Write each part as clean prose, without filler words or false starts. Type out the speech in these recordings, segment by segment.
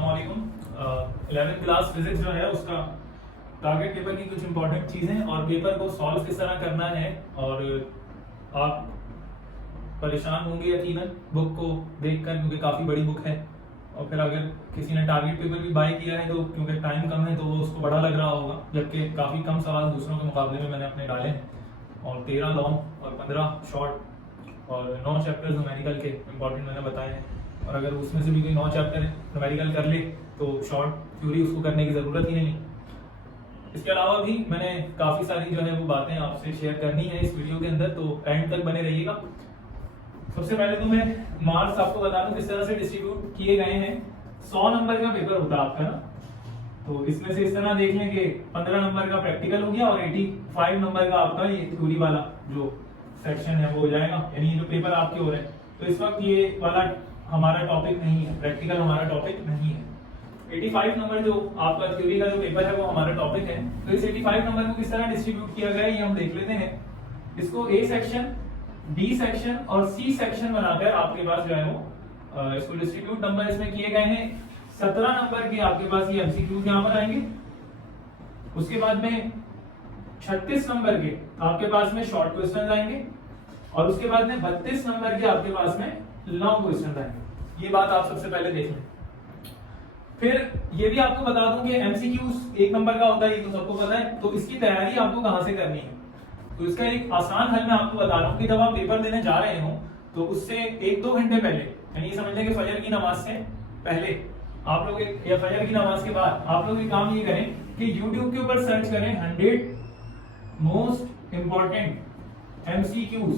अस्सलामुअलैकुम। 11th class physics जो है उसका टारगेट पेपर की कुछ इंपॉर्टेंट चीज़ें और पेपर को सॉल्व किस तरह करना है। और आप परेशान होंगे यकीनन बुक को देखकर, क्योंकि काफ़ी बड़ी बुक है। और फिर अगर किसी ने टारगेट पेपर भी बाय किया है तो क्योंकि टाइम कम है तो वो उसको बड़ा लग रहा होगा, जबकि काफ़ी कम सवाल दूसरों के मुकाबले में मैंने अपने डाले हैं और 13 लॉन्ग और 15 शॉर्ट और 9 चैप्टर्स न्यूमेरिकल के इंपॉर्टेंट मैंने बताए हैं। और अगर उसमें से भी कोई 9 चैप्टर न्यूमेरिकल कर ले तो शॉर्ट थ्योरी उसको करने की ज़रूरत ही नहीं। इसके अलावा भी मैंने काफ़ी सारी जो है वो बातें आपसे शेयर करनी है इस वीडियो के अंदर, तो एंड तक बने रहिएगा। सबसे पहले तो मैं मार्क्स आपको बता दूं किस तरह से डिस्ट्रीब्यूट किए गए हैं। 100 नंबर का पेपर होता है आपका ना, तो इसमें से इस तरह देख लें कि 15 नंबर का प्रैक्टिकल हो गया और 85 नंबर का आपका ये थ्योरी वाला जो सेक्शन है वो हो जाएगा, यानी जो पेपर आपके हो रहे हैं। तो इस वक्त ये वाला हमारा टॉपिक नहीं है, प्रैक्टिकल हमारा टॉपिक नहीं है। 85 नंबर जो आपका थ्योरी का जो पेपर है वो हमारा टॉपिक है। तो इस 85 नंबर को किस तरह डिस्ट्रीब्यूट किया गया है ये हम देख लेते हैं। इसको ए सेक्शन, बी सेक्शन और सी सेक्शन बनाकर आपके पास जो है वो इसको डिस्ट्रीब्यूट नंबर इसमें किए गए हैं। 17 नंबर के आपके पास ये एमसीक्यूज यहाँ पर आएंगे। उसके बाद में 36 नंबर के आपके पास में शॉर्ट क्वेश्चन आएंगे और उसके बाद में 32 नंबर के आपके पास में लॉन्ग क्वेश्चन आएंगे। ये बात आप सबसे पहले देख लें। फिर ये भी आपको बता दूं कि एमसीक्यूज 1 नंबर का होता है, ये तो सबको पता है। तो इसकी तैयारी आपको कहां से करनी है, तो इसका एक आसान हल मैं आपको बता रहा हूं कि जब आप पेपर देने जा रहे हो तो उससे 1-2 घंटे पहले, यानी ये समझ लें कि फजर की नमाज से पहले आप लोग या फजर की नमाज के बाद आप लोग एक काम ये करें कि YouTube के ऊपर सर्च करें 100 most important MCQs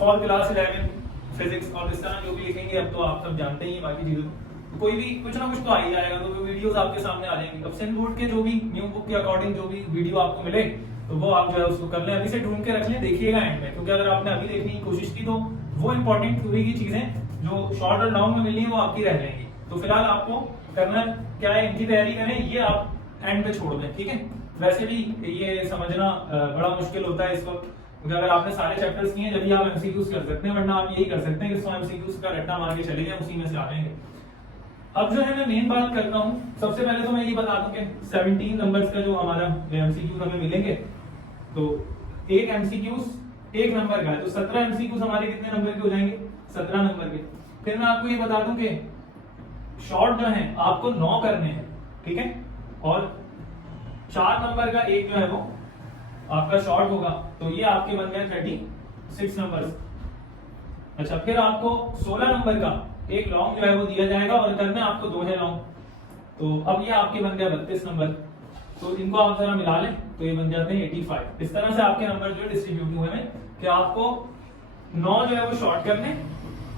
for class 11 physics, और इस तरह जो भी लिखेंगे अब तो आप सब जानते ही बाकी चीजों को, कोई भी कुछ ना कुछ तो आ ही जाएगा। तो वीडियोस आपके सामने आ जाएंगी। अब सेंट बोर्ड के जो भी न्यू बुक के अकॉर्डिंग जो भी वीडियो आपको मिले तो वो आप जो है उसको कर लें, अभी से ढूंढ के रख लें, देखिएगा एंड में, क्योंकि अगर आपने अभी देखने की कोशिश की तो वो इंपॉर्टेंट थ्योरी की चीजें जो शॉर्ट और लॉन्ग में मिलनी है वो आपकी रह जाएंगी। तो फिलहाल आपको करना क्या है, इनकी तैयारी करें, ये आप एंड पे छोड़ दें, ठीक है। वैसे भी ये समझना बड़ा मुश्किल होता है इस वक्त, क्योंकि अगर आपने सारे चैप्टर्स किए हैं जब आप एमसीक्यूज कर सकते हैं, वरना आप यही कर सकते हैं कि 100 एमसीक्यूज का रट्टा मार के चले जाएं, उसी में से आ जाएंगे। अब जो है मैं मेन बात करता हूं। सबसे पहले तो मैं ये बता दूं कि 17 नंबर्स का जो हमारा एमसीक्यूज हमें मिलेंगे, तो एक एमसीक्यूज 1 नंबर का है, तो 17 एमसीक्यूज हमारे कितने नंबर के हो जाएंगे, 17 नंबर के। फिर मैं आपको ये बता दूं कि शॉर्ट जो है आपको 9 करने हैं, ठीक है, और 4 नंबर का एक जो है वो आपका शॉर्ट होगा, तो ये आपके बन गए 36 नंबर्स। अच्छा, फिर आपको 16 नंबर का एक लॉन्ग जो है वो दिया जाएगा और करने आपको 2 है लॉन्ग, तो अब ये आपके बन गया 32 नंबर। तो इनको आप जरा मिला लें तो ये बन जाते हैं 85। इस तरह से आपके नंबर जो डिस्ट्रीब्यूट हुए हैं कि आपको 9 जो है वो शॉर्ट करने,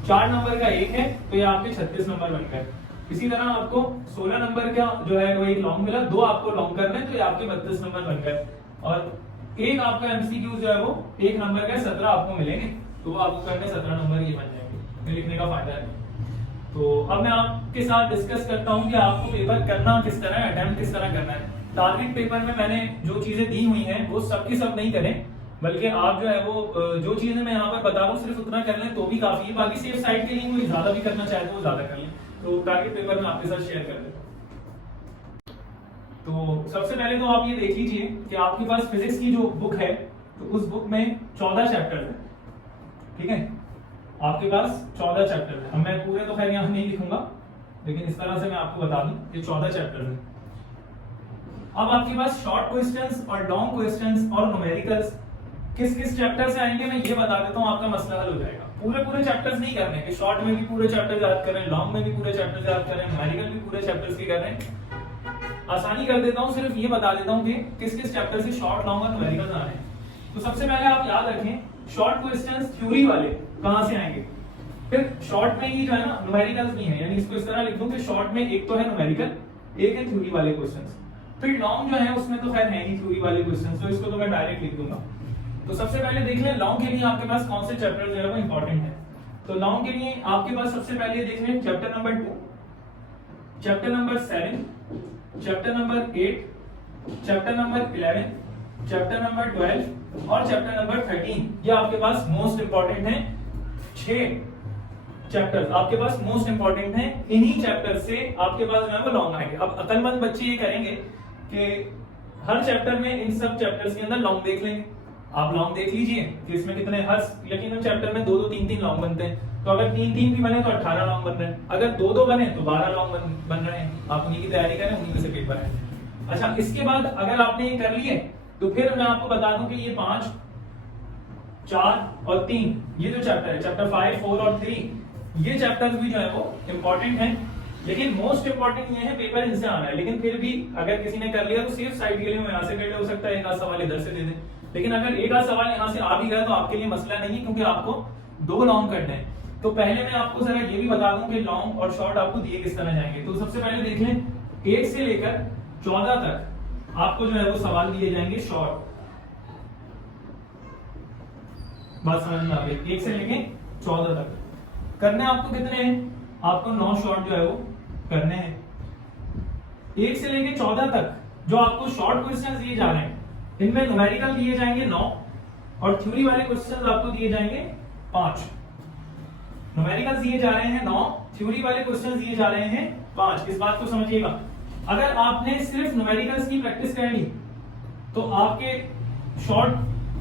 4 नंबर का एक है तो ये आपके 36 नंबर बन गए। इसी तरह आपको 16 नंबर का जो है वो एक लॉन्ग मिला, 2 आपको लॉन्ग करने तो ये आपके 32 नंबर बन गए। और एक आपका एमसीक्यू जो है वो 1 नंबर का 17 आपको मिलेंगे, तो वो आपको करने 17 नंबर ये बन जाएंगे। लिखने का फायदा है। तो अब मैं आपके साथ डिस्कस करता हूं कि आपको पेपर करना किस तरह है, अटेम्प्ट किस तरह करना है। टारगेट पेपर में मैंने जो चीजें दी हुई हैं वो सब की सब नहीं करें, बल्कि आप जो है वो जो चीजें मैं यहाँ पर बता रहा हूँ सिर्फ उतना कर लें तो भी काफी है। बाकी सेफ साइड के लिए कोई ज्यादा भी करना चाहे तो वो ज्यादा कर लें। तो टारगेट पेपर में आपके साथ शेयर कर देता हूँ। तो सबसे पहले तो आप ये देख लीजिए कि आपके पास फिजिक्स की जो बुक है तो उस बुक में 14 चैप्टर है, ठीक है, आपके पास 14 चैप्टर है। अब मैं पूरे तो खैर यहाँ नहीं लिखूंगा, लेकिन इस तरह से मैं आपको बता दूं कि 14 चैप्टर है। अब आपके पास शॉर्ट क्वेश्चंस और लॉन्ग क्वेश्चंस और न्यूमेरिकल्स किस किस चैप्टर से आएंगे मैं ये बता देता हूँ, आपका मसला हल हो जाएगा। पूरे चैप्टर्स नहीं करने कि शॉर्ट में भी पूरे चैप्टर याद करें, लॉन्ग में भी पूरे चैप्टर याद करें, न्यूमेरिकल भी पूरे चैप्टर्स की कर रहे हैं। आसानी कर देता हूँ, सिर्फ ये बता देता हूँ कि किस किस चैप्टर से शॉर्ट, लॉन्ग और न्यूमेरिकल्स आ रहे हैं। तो सबसे पहले आप याद रखें, शॉर्ट क्वेश्चंस थ्योरी वाले कहां से आएंगे। फिर शॉर्ट में ही जो है ना न्यूमेरिकल्स नहीं है, यानी इसको इस तरह लिख दूं कि शॉर्ट में एक तो है न्यूमेरिकल, एक है थ्योरी वाले क्वेश्चंस। फिर लॉन्ग जो है उसमें तो खैर है नहीं थ्योरी वाले क्वेश्चंस, तो इसको तो मैं डायरेक्ट लिख दूंगा। तो सबसे पहले देख लें लॉन्ग के लिए आपके पास कौन से चैप्टर जो है वो इंपॉर्टेंट है। तो लॉन्ग के लिए आपके पास सबसे पहले देख लें chapter number 2, chapter number 7, chapter number 8, chapter number 11, chapter number 12 और चैप्टर नंबर 13। ये आपके पास मोस्ट इंपॉर्टेंट है। 6 चैप्टर्स आपके पास मोस्ट इंपॉर्टेंट हैं, इन्हीं चैप्टर से आपके पास जो है वो लॉन्ग आएंगे। अब अक्लमंद बच्चे ये करेंगे कि हर चैप्टर में इन सब चैप्टर्स के अंदर लॉन्ग देख लेंगे। आप लॉन्ग देख लीजिए कि इसमें कितने हर लेकिन चैप्टर में 2-2 3-3 लॉन्ग बनते हैं। तो अगर 3-3 भी बने तो 18 लॉन्ग बन रहे हैं, अगर 2-2 बने तो 12 लॉन्ग बन रहे हैं। आप उन्हीं की तैयारी करें, उन्हीं में से पेपर है। अच्छा, इसके बाद अगर आपने ये कर लिए तो फिर मैं आपको बता दूं कि ये 5, 4 और 3 ये जो चैप्टर है, चैप्टर 5, 4 और 3, ये चैप्टर्स भी जो है वो इंपॉर्टेंट हैं। लेकिन मोस्ट इंपॉर्टेंट ये है पेपर इनसे आना है। लेकिन फिर भी अगर किसी ने कर लिया तो सेफ साइड के लिए मैं यहाँ से कर ले, हो सकता है एक आध सवाल इधर से दे दें। लेकिन अगर एक आध सवाल यहाँ से आ भी गया तो आपके लिए मसला नहीं है, क्योंकि आपको 2 लॉन्ग करने हैं। तो पहले मैं आपको जरा ये भी बता दूं कि लॉन्ग और शॉर्ट आपको दिए किस तरह जाएंगे। तो सबसे पहले देख लें 1 से लेकर 14 तक आपको जो है वो सवाल दिए जाएंगे शॉर्ट। बात समझ में आ गई? 1 से लेके 14 तक करने आपको कितने हैं? आपको 9 शॉर्ट जो है वो करने हैं। 1 से लेके 14 तक जो आपको शॉर्ट क्वेश्चंस दिए जा रहे हैं, इनमें न्यूमेरिकल दिए जाएंगे 9 और थ्योरी वाले क्वेश्चंस आपको दिए जाएंगे 5। न्यूमेरिकल दिए जा रहे हैं 9, थ्योरी वाले क्वेश्चंस दिए जा रहे हैं 5। इस बात को समझिएगा। अगर आपने सिर्फ न्यूमेरिकल्स की प्रैक्टिस कर ली तो आपके शॉर्ट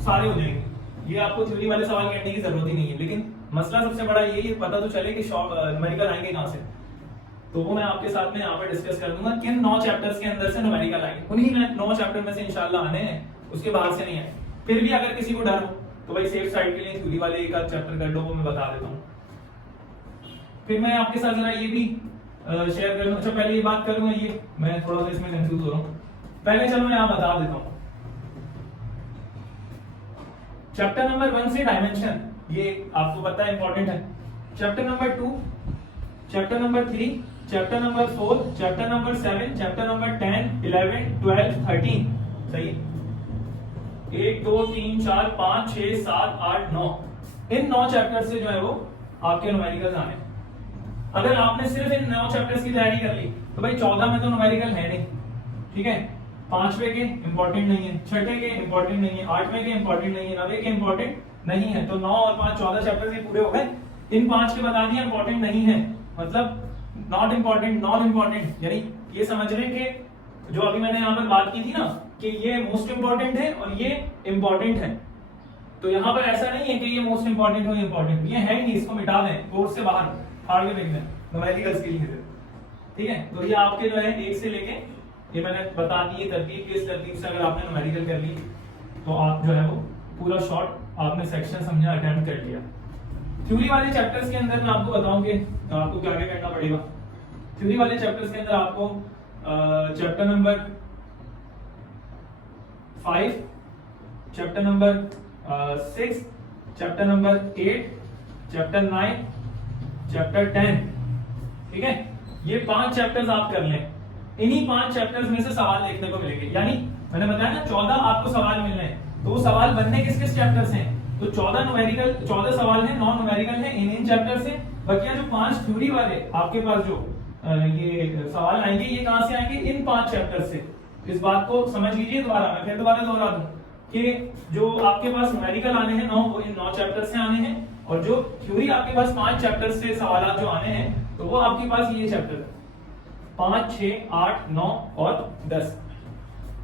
सारे हो जाएंगे। ये आपको थ्योरी वाले सवाल करने की जरूरत ही नहीं है। लेकिन मसला सबसे बड़ा यही है, पता तो चले कि न्यूमेरिकल आएंगे कहां से। तो वो मैं आपके साथ में यहाँ पर डिस्कस कर दूंगा किन 9 चैप्टर्स के अंदर से न्यूमेरिकल आएंगे। उन्हीं 9 चैप्टर में से इंशाल्लाह आने हैं, उसके बाहर से नहीं आए। फिर भी अगर किसी को डर हो तो भाई सेफ साइड के लिए थ्योरी वाले एक आध चैप्टर कर लो, वो मैं बता देता हूँ। फिर मैं आपके साथ जरा ये भी शेयर कर लूँ। अच्छा, पहले ये बात करूंगा, ये मैं थोड़ा सा इसमें कंफ्यूज हो रहा हूँ। पहले चलो मैं यहाँ बता देता हूँ। चैप्टर नंबर 1 से डायमेंशन, ये आपको पता है इंपॉर्टेंट है। Chapter number 2, chapter number 3, chapter number 4, chapter number 7, chapter number 10, 11, 12, 13, सही है। 1 2 3 4 5 6 7 8 9, इन 9 चैप्टर से जो है वो आपके न्यूमेरिकल्स आने। अगर आपने सिर्फ इन 9 चैप्टर्स की तैयारी कर ली तो भाई 14 में तो न्यूमेरिकल है नहीं, ठीक है। 5वें के इंपॉर्टेंट नहीं है, 6ठे के इंपॉर्टेंट नहीं है, 8वें के इंपॉर्टेंट नहीं है, 9वें के इंपॉर्टेंट नहीं है। तो 9 और 5 14 चैप्टर्स ही पूरे हो गए। इन 5 के बता दिया इंपॉर्टेंट नहीं है, मतलब नॉट इंपॉर्टेंट, नॉन इंपॉर्टेंट। यानी ये समझ रहे कि जो अभी मैंने यहाँ पर बात की थी ना कि ये मोस्ट इंपॉर्टेंट है और ये इंपॉर्टेंट है, तो यहाँ पर ऐसा नहीं है कि ये मोस्ट इंपॉर्टेंट हो इंपॉर्टेंट, ये है ही नहीं, इसको मिटा दें, कोर्स से बाहर फाड़ के फेंक दें न्यूमेरिकल्स के लिए, ठीक है। तो ये आपके जो है 1 से लेके, ये मैंने बता दी है तरतीब, किस तरतीब से अगर आपने न्यूमेरिकल कर ली तो आप जो है वो पूरा शॉर्ट आपने सेक्शन समझा, अटेम्प्ट कर लिया। थ्योरी वाले चैप्टर्स के अंदर मैं आपको बताऊंगी आपको क्या क्या करना पड़ेगा। थ्योरी वाले चैप्टर्स के अंदर आपको chapter number 5, chapter number 6, chapter number 8, chapter 9, chapter 10, ठीक है। ये 5 चैप्टर्स आप कर लें। इन्हीं 5 चैप्टर्स में से सवाल देखने को मिलेंगे। यानी मैंने बताया ना 14 आपको सवाल मिलने हैं, तो वो सवाल बनने किस किस चैप्टर से हैं? तो 14 न्यूमेरिकल, 14 सवाल हैं, 9 न्यूमेरिकल हैं इन चैप्टर से। बकिया जो 5 थ्योरी वाले आपके पास जो ये सवाल आएंगे, ये कहां से आएंगे? इन 5 चैप्टर से। इस बात को समझ लीजिए। दोबारा मैं फिर दोबारा दोहरा दूं कि जो आपके पास न्यूमेरिकल आने हैं 9, वो इन 9 चैप्टर से आने हैं, और जो थ्योरी आपके पास 5 चैप्टर से सवाल जो आने हैं तो वो आपके पास ये चैप्टर 5, 6, 8, 9 और 10।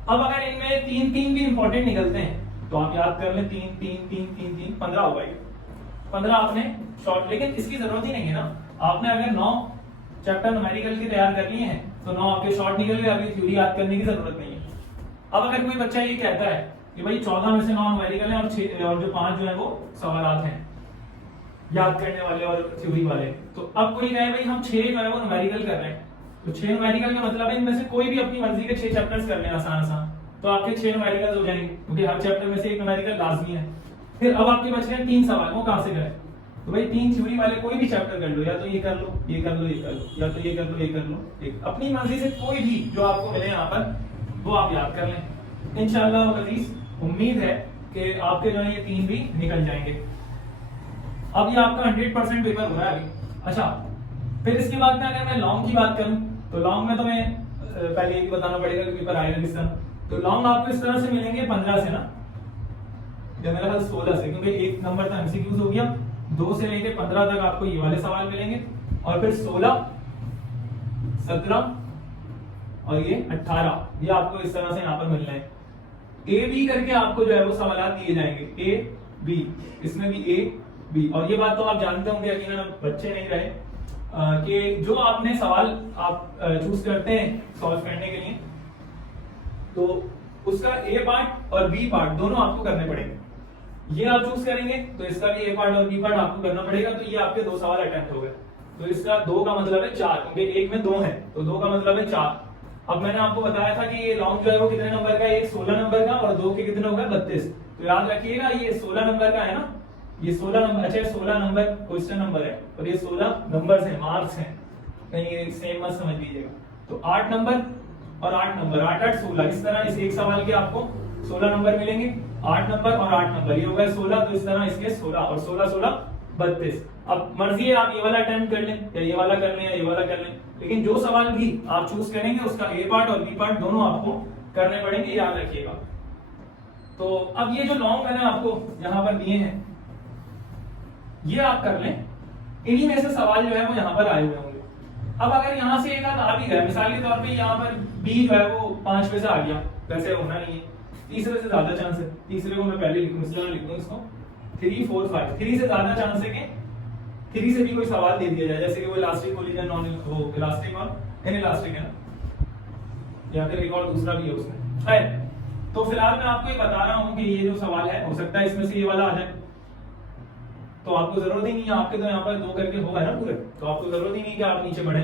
अब अगर इनमें 3-3 भी इंपॉर्टेंट निकलते हैं तो आप याद कर लें 3 3 3 3 3 15 होगा ये 15 आपने शॉर्ट। लेकिन इसकी जरूरत ही नहीं है ना, आपने अगर 9 चैप्टर न्यूमेरिकल के तैयार कर लिए हैं तो 9 आपके शॉर्ट निकल गए, अभी थ्योरी याद करने की जरूरत नहीं है। अब अगर कोई बच्चा ये कहता है कि भाई 14 में से 9 न्यूमेरिकल है और जो 5 जो है वो सवाल हैं याद करने वाले और थ्योरी वाले, तो अब कोई कहे भाई हम 6 जो है वो न्यूमेरिकल कर रहे हैं, तो 6 न्यूमेरिकल का मतलब है इनमें से कोई भी अपनी मर्जी के 6 चैप्टर्स कर लें आसान आसान, तो आपके 6 न्यूमेरिकल्स हो जाएंगे, क्योंकि हर चैप्टर में से एक न्यूमेरिकल लाजमी है। फिर अब आपके बच गए 3 सवाल, वो कहां से करें? तो भाई 3 थ्योरी वाले कोई भी चैप्टर कर लो, या तो ये कर लो, ये कर लो, ये कर लो, या तो ये कर लो, ये कर लो, एक अपनी मर्जी से कोई भी जो आपको मिले यहाँ पर वो आप याद कर लें। इंशाअल्लाह अजीज उम्मीद है कि आपके जो है ये 3 भी निकल जाएंगे। अब ये आपका 100% पेपर हो रहा है अभी। अच्छा, फिर इसके बाद में अगर मैं लॉन्ग की बात करूं तो लॉन्ग में तो मैं पहले ये भी बताना पड़ेगा कि पेपर आएगा किस तरह। तो लॉन्ग आपको इस तरह से मिलेंगे 15 से ना, या मेरा ख्याल 16 से, क्योंकि एक नंबर तो एमसीक्यूज हो गया, 2 से लेके 15 तक आपको ये वाले सवाल मिलेंगे, और फिर 16, 17 और ये 18, ये आपको इस तरह से यहाँ पर मिलना है। ए बी करके आपको जो है वो सवाल दिए जाएंगे, ए बी, इसमें भी ए बी। और ये बात तो आप जानते होंगे, यकीनन बच्चे नहीं रहे, कि जो आपने सवाल आप चूज करते हैं सॉल्व करने के लिए, तो उसका ए पार्ट और बी पार्ट दोनों आपको करने पड़ेंगे। ये आप चूज करेंगे तो इसका भी ए पार्ट और बी पार्ट आपको करना पड़ेगा। तो ये आपके 2 सवाल अटेम्प्ट हो गए। तो इसका 2 का मतलब है 4, क्योंकि एक में 2 है, तो 2 का मतलब है 4। अब मैंने आपको बताया था कि ये लॉन्ग जो है वो कितने नंबर का है, एक 16 नंबर का, और 2 के कितने हो गए 32। तो याद रखिएगा ये 16 नंबर का है ना, ये 16 नंबर, अच्छा 16 नंबर क्वेश्चन नंबर है और ये 16 नंबर्स हैं, मार्क्स हैं, कहीं ये सेम मत समझ लीजिएगा। तो 8 नंबर और 8 नंबर, 8 8 16, इस तरह इस एक सवाल के आपको 16 नंबर मिलेंगे, 8 नंबर और 8 नंबर, ये हो गए 16। तो इस तरह इसके 16 और 16 16 32। अब मर्जी है आप ये वाला अटेम्प्ट कर लें या ये वाला कर लें या ये वाला कर लें, लेकिन जो सवाल भी आप चूज करेंगे उसका ए पार्ट और बी पार्ट दोनों आपको करने पड़ेंगे, याद रखिएगा। तो अब ये जो लॉन्ग मैंने आपको यहाँ पर दिए हैं, ये आप कर लें, इन्हीं में से सवाल जो है वो यहाँ पर आए हुए होंगे। अब अगर यहाँ से एक आध आ भी गया, मिसाल के तौर पे यहाँ पर बी जो है वो 5 में से आ गया, वैसे होना नहीं है, तीसरे से ज्यादा चांस है, तीसरे को मैं पहले लिखूं, इस तरह लिख दूं इसको 3 4 5, 3 से ज्यादा चांस है कि 3 से भी कोई सवाल दे दिया जाए, जैसे कि वो इलास्टिक कोलिजन, नॉन वो इलास्टिक और इनइलास्टिक है ना, या फिर एक और दूसरा भी है उसमें है। तो फिलहाल मैं आपको ये बता रहा हूँ कि ये जो सवाल है हो सकता है इसमें से ये वाला आ जाए, तो आपको जरूरत ही नहीं है, आपके तो यहाँ पर 2 करके होगा ना पूरे, तो आपको जरूरत ही नहीं कि आप नीचे बढ़े,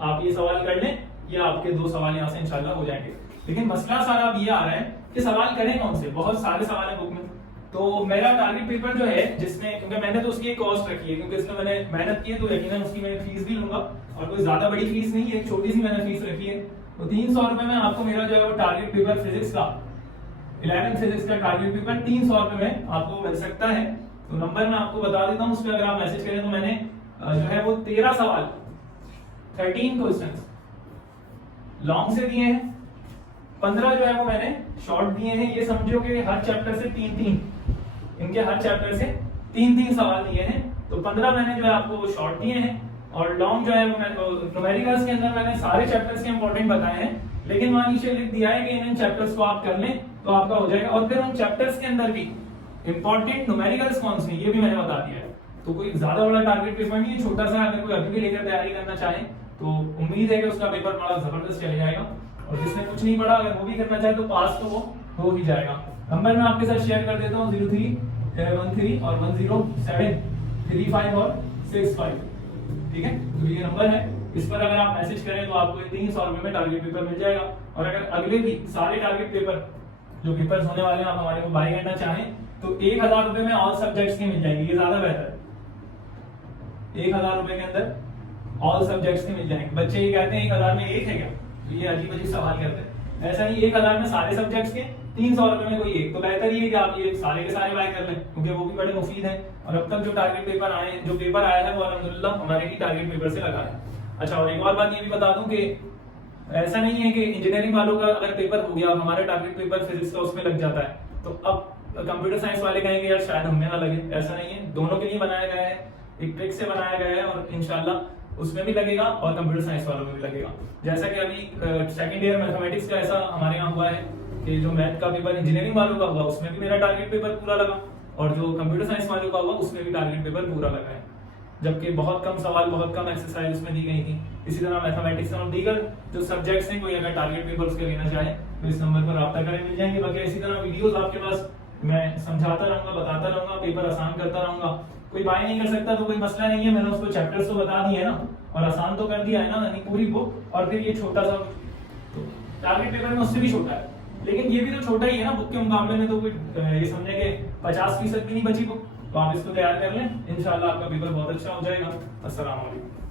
आप ये सवाल कर लें, ये आपके 2 सवाल यहाँ से इंशाल्लाह हो जाएंगे। लेकिन मसला सारा अब ये आ रहा है कि सवाल करें कौन से, बहुत सारे सवाल है बुक में। तो मेरा टारगेट पेपर जो है जिसमें, क्योंकि मैंने तो उसकी एक कॉस्ट रखी है, क्योंकि इसमें मैंने मेहनत की है, तो यकीनन उसकी मैं फीस भी लूंगा, और कोई ज्यादा बड़ी फीस नहीं है, एक छोटी सी मैंने फीस रखी है। तो 300 रुपए में आपको मेरा जो है वो टारगेट पेपर फिजिक्स का 11th फिजिक्स का टारगेट पेपर 300 रुपए में आपको मिल सकता है। तो नंबर मैं आपको बता देता हूँ, उस पर अगर आप मैसेज करें तो मैंने जो है वो 13 सवाल 13 क्वेश्चंस लॉन्ग से दिए हैं, 15 जो है वो मैंने शॉर्ट दिए हैं। ये समझो कि हर चैप्टर से 3-3, इनके हर चैप्टर से 3-3 सवाल दिए हैं। तो 15 मैंने जो है आपको वो शॉर्ट दिए हैं, और लॉन्ग जो है वो न्यूमेरिकल्स के अंदर मैंने सारे चैप्टर्स के इंपॉर्टेंट बताए हैं, लेकिन वहां नीचे लिख दिया है कि इन चैप्टर्स को आप कर लें तो आपका हो जाएगा। और फिर उन चैप्टर्स के अंदर भी इंपॉर्टेंट न्यूमेरिकल्स कौन से ये भी मैंने बता दिया है। तो कोई ज्यादा बड़ा टारगेट पेपर नहीं है, छोटा सा, अगर कोई अभी भी लेकर तैयारी करना चाहे तो उम्मीद है कि उसका पेपर बड़ा जबरदस्त चले जाएगा। और जिसने कुछ नहीं पढ़ा अगर वो भी करना चाहे तो पास तो वो हो ही जाएगा। नंबर मैं आपके साथ शेयर कर देता हूँ 0313 और 10735 और 65, ठीक है। तो ये नंबर है, इस पर अगर आप मैसेज करें तो आपको 300 रुपए में टारगेट पेपर मिल जाएगा। और अगर अगले भी सारे टारगेट पेपर जो पेपर्स होने वाले हैं आप हमारे को बाय करना चाहें तो 1000 रुपए में ऑल सब्जेक्ट्स के मिल जाएंगे, ये ज्यादा बेहतर है। 1000 रुपए के अंदर ऑल सब्जेक्ट्स के मिल जाएंगे। बच्चे ये कहते हैं 1000 में एक है क्या, तो ये अजीब अजीब सवाल करते हैं। ऐसा नहीं, 1000 में सारे सब्जेक्ट्स के, 300 रुपए में कोई एक, तो बेहतर ये है कि आप ये सारे के सारे बाय कर लें, क्योंकि वो भी बड़े मुफीद हैं। और अब तक जो टारगेट पेपर आए, जो पेपर आया है वो अल्हम्दुलिल्लाह हमारे ही टारगेट पेपर से लगा है। अच्छा, और एक और बात ये भी बता दूं कि ऐसा नहीं है कि इंजीनियरिंग वालों का अगर पेपर हो गया और हमारे टारगेट पेपर फिजिक्स का उसमें लग जाता है तो अब कंप्यूटर साइंस वाले कहेंगे यार शायद हमें ना लगे। ऐसा नहीं है, दोनों के लिए बनाया गया है, एक ट्रिक से बनाया गया है, और इंशाल्लाह उसमें भी लगेगा और कंप्यूटर साइंस वालों में भी लगेगा। जैसा कि अभी सेकंड ईयर मैथमेटिक्स का ऐसा हमारे यहाँ हुआ है कि जो मैथ का पेपर इंजीनियरिंग वालों का हुआ उसमें भी मेरा टारगेट पेपर पूरा लगा, और जो कंप्यूटर साइंस वालों का हुआ उसमें भी टारगेट पेपर पूरा लगा है, जबकि बहुत कम सवाल, बहुत कम एक्सरसाइज उसमें दी गई थी। इसी तरह मैथमेटिक्स और दीगर जो सब्जेक्ट्स हैं, कोई अगर टारगेट पेपर उसके लेना चाहे तो इस नंबर पर रब्ता करें, मिल जाएंगे। बाकी इसी तरह वीडियोस आपके पास मैं समझाता रहूंगा, बताता रहूंगा, पेपर आसान करता रहूंगा। कोई बाय नहीं कर सकता तो कोई मसला नहीं है, मैंने उसको चैप्टर्स तो बता दिए है ना, और आसान तो कर दिया है ना, यानी पूरी बुक, और फिर ये छोटा सा तो टारगेट पेपर में उससे भी छोटा है, लेकिन ये भी तो छोटा ही है ना बुक के मुकाबले में। तो कोई ये समझे कि 50% भी नहीं बची बुक, तो आप इसको तैयार कर लें, इंशाल्लाह आपका पेपर बहुत अच्छा हो जाएगा। अस्सलाम वालेकुम।